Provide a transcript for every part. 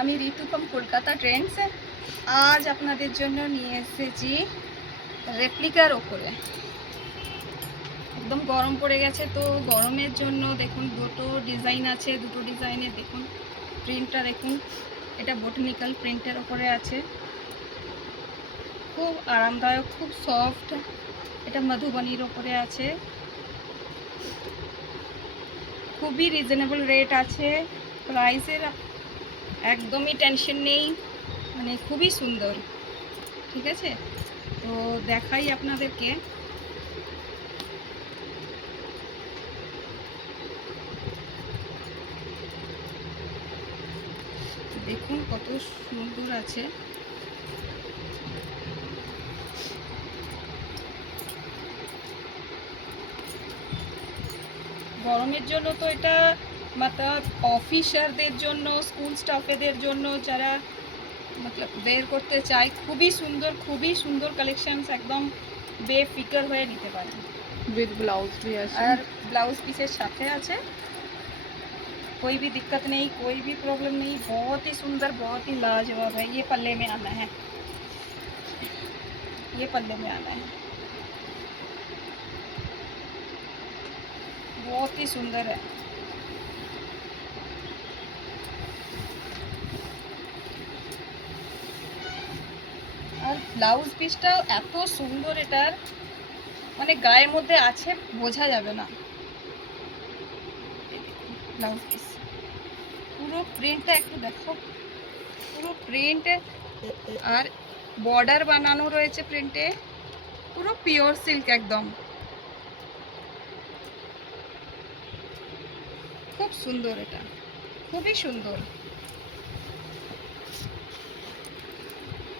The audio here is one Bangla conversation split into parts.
আমি ঋতু ফ্রম কলকাতা ট্রেন্ডস। আজ আপনাদের জন্য নিয়ে এসেছি রেপ্লিকার ওপরে। একদম গরম পড়ে গেছে, তো গরমের জন্য দেখুন দুটো ডিজাইন আছে, দুটো ডিজাইনে দেখুন প্রিন্টটা দেখুন। এটা বোটানিক্যাল প্রিন্টের ওপরে আছে, খুব আরামদায়ক, খুব সফট। এটা মধুবনীর ওপরে আছে, খুবই রিজনেবল রেট আছে, প্রাইসের একদমই টেনশন নেই, মানে খুবই সুন্দর। ঠিক আছে, তো দেখাই আপনাদেরকে। দেখুন কত সুন্দর আছে। গরমের জন্য তো এটা মতলব অফিসারদের জন্য, স্কুল স্টাফেদের জন্য, যারা মতলব বের করতে চায়, খুবই সুন্দর কালেকশনস, একদম বেফিকার হয়ে নিতে পারেন। विद ब्लाउज भी আছে, আর ब्लाउज पीसेर साथे আছে, कोई भी दिक्कत नहीं, कोई भी प्रॉब्लम नहीं। बहुत ही सुंदर, बहुत ही लाजवाब है। ये पल्ले में आना है, ये पल्ले में आना है। बहुत ही सुंदर है। আর ব্লাউজ পিসটাও এত সুন্দর, এটার মানে গায়ের মধ্যে আছে বোঝা যাবে না। ব্লাউজ পিস পুরো প্রিন্টটা একটু দেখো, পুরো প্রিন্ট, আর বর্ডার বানানো রয়েছে প্রিন্টে, পুরো পিওর সিল্ক একদম। খুব সুন্দর, এটা খুবই সুন্দর,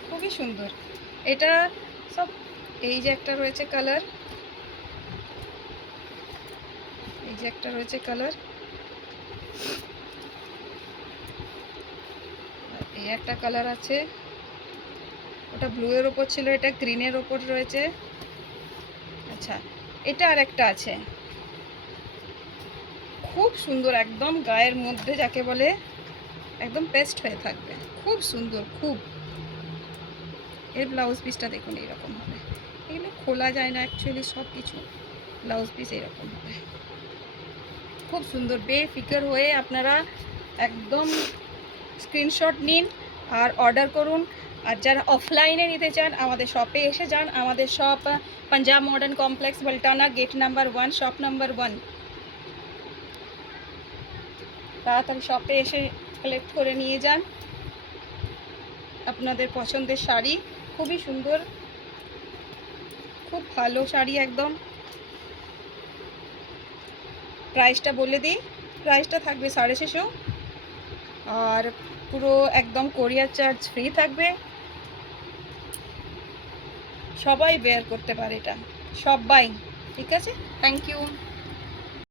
খুবই সুন্দর। এটা সব এই যে একটা রয়েছে কালার, এই যে একটা রয়েছে কালার, এই একটা কালার আছে, ওটা ব্লু এর ওপর ছিল, এটা গ্রিনের ওপর রয়েছে। আচ্ছা, এটা আর একটা আছে, খুব সুন্দর, একদম গায়ের মধ্যে যাকে বলে একদম পেস্ট হয়ে থাকবে, খুব সুন্দর, খুব। এর ব্লাউজ পিসটা দেখুন এইরকম হবে, এগুলো খোলা যায় না অ্যাকচুয়ালি, সব কিছু ব্লাউজ পিস এইরকম হবে, খুব সুন্দর। বেফিকার হয়ে আপনারা একদম স্ক্রিনশট নিন আর অর্ডার করুন। আর যারা অফলাইনে নিতে চান আমাদের শপে এসে যান। আমাদের শপ পাঞ্জাব মডার্ন কমপ্লেক্স, বলটানা, গেট নাম্বার 1, শপ নাম্বার 1। তাড়াতাড়ি শপে এসে কালেক্ট করে নিয়ে যান আপনাদের পছন্দের শাড়ি। খুবই সুন্দর, খুব ভালো শাড়ি একদম। প্রাইসটা বলে দিই, প্রাইসটা থাকবে 650, আর পুরো একদম কোরিয়ার চার্জ ফ্রি থাকবে। সবাই বেয়ার করতে পারে এটা, সবাই। ঠিক আছে, থ্যাংক ইউ।